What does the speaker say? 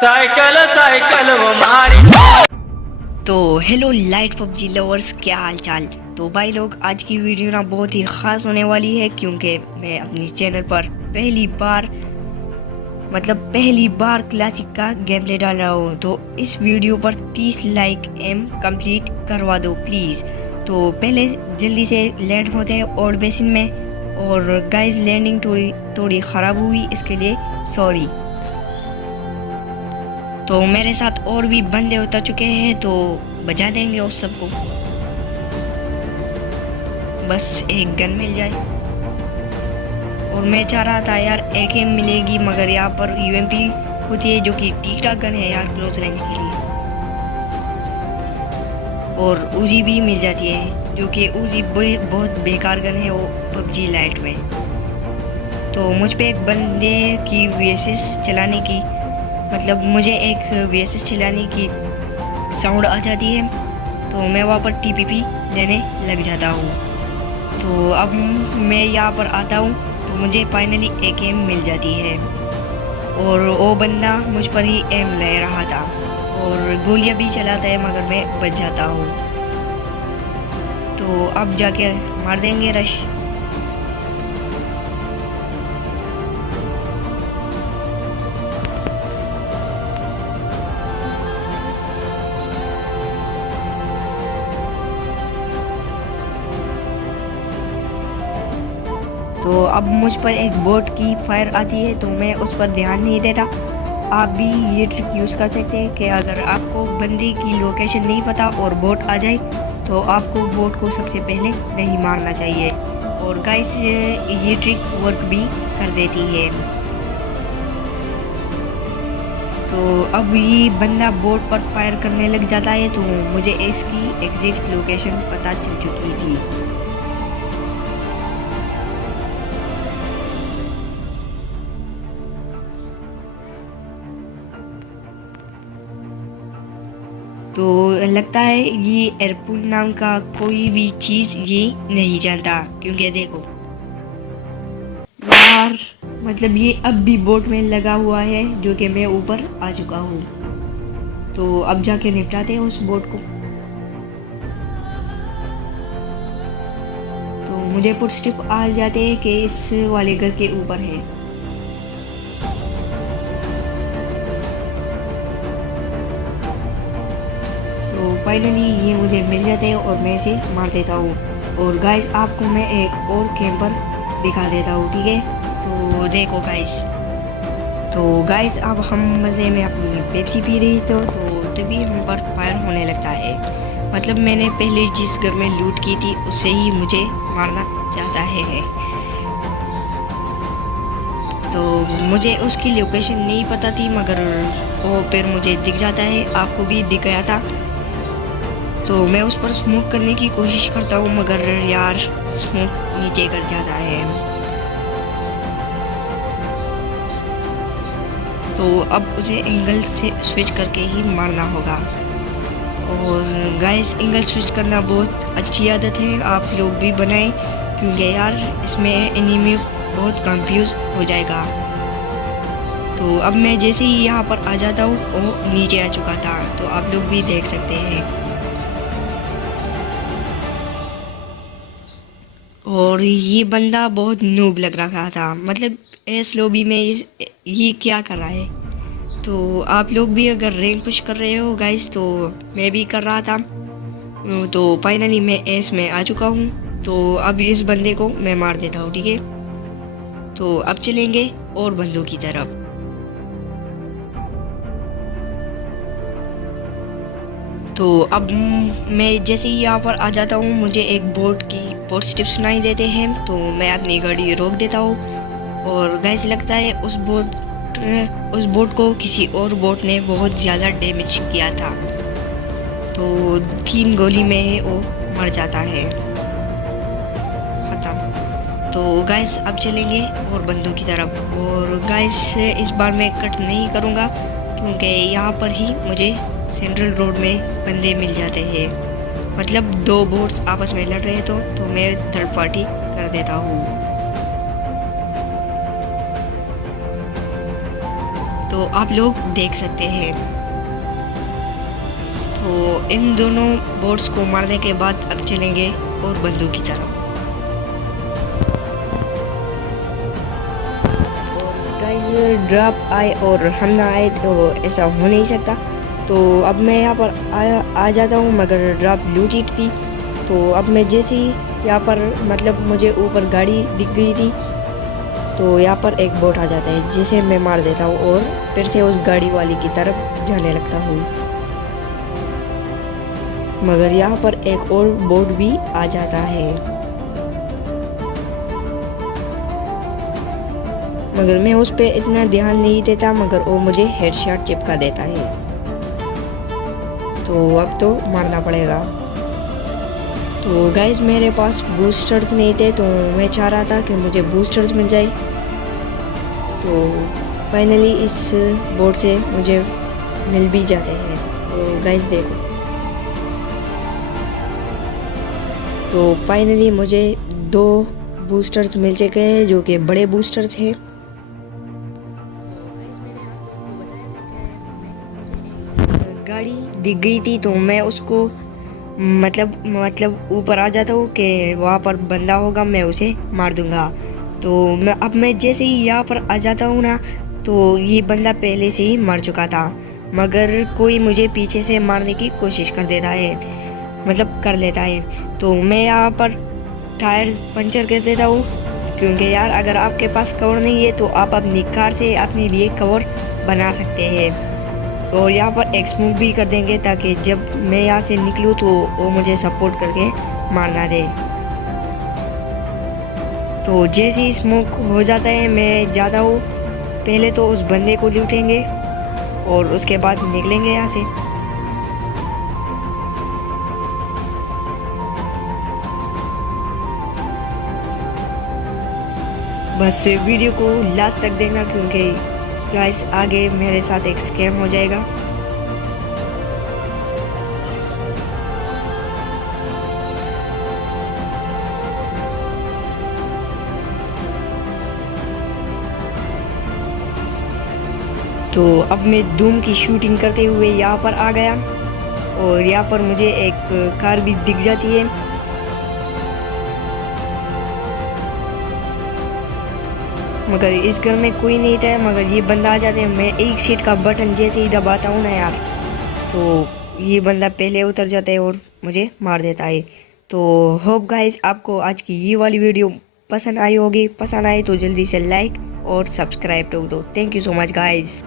Cycle cycle वो मारी। तो हेलो लाइट पबजी लवर्स, क्या हाल चाल। तो भाई लोग, आज की वीडियो ना बहुत ही ख़ास होने वाली है क्योंकि मैं अपनी चैनल पर पहली बार क्लासिक का गेम प्ले डाल रहा हूँ। तो इस वीडियो पर 30 लाइक एम कंप्लीट करवा दो प्लीज़। तो पहले जल्दी से लैंड होते हैं ओल्ड बेसिन में। और गाइस, लैंडिंग थोड़ी ख़राब हुई, इसके लिए सॉरी। तो मेरे साथ और भी बंदे उतर चुके हैं, तो बजा देंगे उस सबको। बस एक गन मिल जाए। और मैं चाह रहा था यार AK मिलेगी, मगर यहाँ पर UMP होती है जो कि ठीक ठाक गन है यार क्लोज रेंज के लिए। और उजी भी मिल जाती है, जो कि उजी बहुत बेकार गन है वो पबजी लाइट में। तो मुझ पे एक बंदे की VSS चलाने की मुझे एक VSS चलाने की साउंड आ जाती है, तो मैं वहाँ पर TPP लेने लग जाता हूँ। तो अब मैं यहाँ पर आता हूँ, तो मुझे फाइनली एक एम मिल जाती है। और वो बंदा मुझ पर ही एम ले रहा था और गोलियाँ भी चलाता है, मगर मैं बच जाता हूँ। तो अब जाके मार देंगे रश। तो अब मुझ पर एक बोट की फायर आती है, तो मैं उस पर ध्यान नहीं देता। आप भी ये ट्रिक यूज़ कर सकते हैं कि अगर आपको बंदी की लोकेशन नहीं पता और बोट आ जाए, तो आपको बोट को सबसे पहले नहीं मारना चाहिए। और गाइस, ये ट्रिक वर्क भी कर देती है। तो अब ये बंदा बोट पर फायर करने लग जाता है, तो मुझे इसकी एग्जैक्ट लोकेशन पता चल चुकी थी। तो लगता है ये एयरपुल नाम का कोई भी चीज़ ये नहीं जानता, क्योंकि देखो यार, ये अब भी बोट में लगा हुआ है, जो कि मैं ऊपर आ चुका हूँ। तो अब जाके निपटाते हैं उस बोट को। तो मुझे फुटस्टेप आ जाते हैं कि इस वाले घर के ऊपर है। तो फाइनली ये मुझे मिल जाते हैं और मैं इसे मार देता हूँ। और गाइस, आपको मैं एक और कैंपर दिखा देता हूँ, ठीक है। तो देखो गाइस, अब हम मज़े में अपनी पेप्सी पी रही तो तभी हम पर फायर होने लगता है। मैंने पहले जिस घर में लूट की थी उससे ही मुझे मारना चाहता है। तो मुझे उसकी लोकेशन नहीं पता थी, मगर वो फिर मुझे दिख जाता है। आपको भी दिख गया था। तो मैं उस पर स्मोक करने की कोशिश करता हूँ, मगर यार स्मोक नीचे कर जाता है। तो अब उसे एंगल से स्विच करके ही मारना होगा। और गाइस, एंगल स्विच करना बहुत अच्छी आदत है, आप लोग भी बनाएं, क्योंकि यार इसमें एनिमी बहुत कंफ्यूज हो जाएगा। तो अब मैं जैसे ही यहाँ पर आ जाता हूँ, वो नीचे आ चुका था, तो आप लोग भी देख सकते हैं। और ये बंदा बहुत नूब लग रहा था, इस लॉबी में ये क्या कर रहा है। तो आप लोग भी अगर रैंक पुश कर रहे हो गाइस, तो मैं भी कर रहा था। तो फाइनली मैं एस में आ चुका हूँ। तो अब इस बंदे को मैं मार देता हूँ, ठीक है। तो अब चलेंगे और बंदों की तरफ। तो अब मैं जैसे ही यहाँ पर आ जाता हूँ, मुझे एक बोट स्टिप सुनाई देते हैं, तो मैं अपनी गाड़ी रोक देता हूँ। और गाइस, लगता है उस बोट को किसी और बोट ने बहुत ज़्यादा डैमेज किया था। तो 3 गोली में वो मर जाता है, खत्म। तो गाइस, अब चलेंगे और बंदों की तरफ। और गाइस, इस बार मैं कट नहीं करूँगा, क्योंकि यहाँ पर ही मुझे सेंट्रल रोड में बंदे मिल जाते हैं। 2 बोट्स आपस में लड़ रहे तो मैं थर्ड पार्टी कर देता हूँ। तो आप लोग देख सकते हैं। तो इन दोनों बोट्स को मारने के बाद अब चलेंगे और बंदूक की तरफ। गाइस ड्रॉप आए और हम ना आए तो ऐसा हो नहीं सकता। तो अब मैं यहाँ पर आ जाता हूँ, मगर ड्रॉप लूट ही थी। तो अब मैं जैसे ही यहाँ पर मतलब मुझे ऊपर गाड़ी दिख गई थी, तो यहाँ पर एक बोट आ जाता है जिसे मैं मार देता हूँ और फिर से उस गाड़ी वाली की तरफ जाने लगता हूँ। मगर यहाँ पर एक और बोट भी आ जाता है, मगर मैं उस पर इतना ध्यान नहीं देता, मगर वो मुझे हेडशॉट चिपका देता है। तो अब तो मारना पड़ेगा। तो गाइस मेरे पास बूस्टर्स नहीं थे, तो मैं चाह रहा था कि मुझे बूस्टर्स मिल जाए। तो फाइनली इस बोट से मुझे मिल भी जाते हैं। तो गाइस देखो, तो फाइनली मुझे 2 बूस्टर्स मिल चुके हैं जो कि बड़े बूस्टर्स हैं। गाड़ी दिख गई थी तो मैं उसको मतलब ऊपर आ जाता हूँ कि वहाँ पर बंदा होगा, मैं उसे मार दूंगा। तो मैं जैसे ही यहाँ पर आ जाता हूँ ना, तो ये बंदा पहले से ही मर चुका था, मगर कोई मुझे पीछे से मारने की कोशिश कर देता है, मतलब कर लेता है। तो मैं यहाँ पर टायर्स पंचर कर देता हूँ, क्योंकि यार अगर आपके पास कवर नहीं है तो आप अपनी कार से अपने लिए कवर बना सकते हैं। और यहाँ पर एक स्मोक भी कर देंगे ताकि जब मैं यहाँ से निकलूँ तो वो मुझे सपोर्ट करके मार ना दे। तो जैसे ही स्मोक हो जाता है मैं जाता हूँ, पहले तो उस बंदे को लूटेंगे और उसके बाद निकलेंगे यहाँ से। बस वीडियो को लास्ट तक देखना, क्योंकि गाइस आगे मेरे साथ एक स्कैम हो जाएगा। तो अब मैं धूम की शूटिंग करते हुए यहाँ पर आ गया और यहाँ पर मुझे एक कार भी दिख जाती है। मगर इस घर में कोई नहीं था, मगर ये बंदा आ जाते हैं। मैं एक सीट का बटन जैसे ही दबाता हूँ ना यार, तो ये बंदा पहले उतर जाता है और मुझे मार देता है। तो होप गाइस आपको आज की ये वाली वीडियो पसंद आई होगी। पसंद आई तो जल्दी से लाइक और सब्सक्राइब कर दो। Thank you so much guys.